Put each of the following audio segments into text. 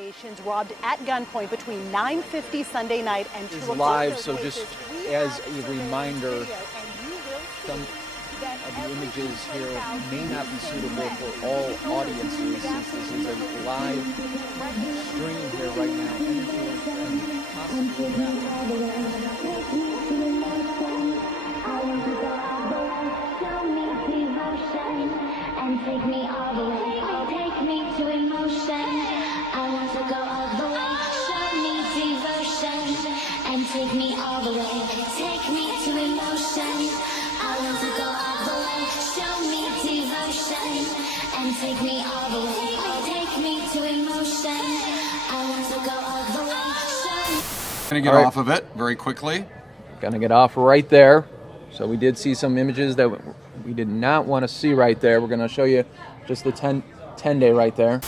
stations robbed at gunpoint between 9:50 Sunday night and 2 o'clock. Live, so just as a reminder, some of the images here may not be suitable for all audiences since this is a live stream here right now. And take me all the way, take me to emotion. I want to go all the way, show me devotion. And take me all the way, take me to emotion. I want to go all the way, show me devotion. And take me all the way, take me to emotion. I want to go all the way, show me. Gonna get off of it very quickly. Gonna get off right there. So we did see some images that we did not want to see right there. We're going to show you just the 10-day right there.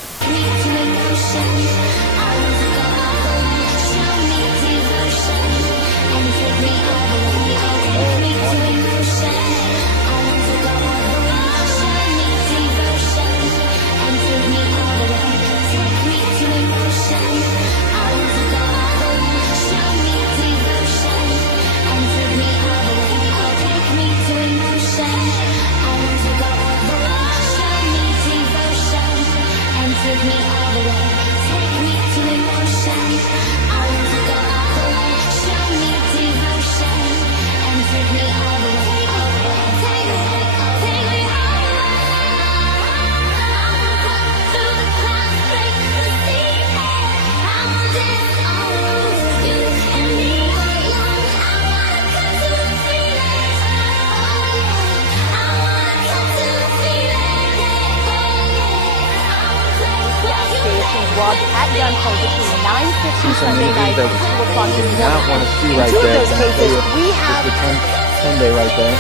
Robbed at gunpoint between 9:50 Sunday night and 2 o'clock this morning. Not want to see right In 2 of there. those cases, we have just the 10-day right there.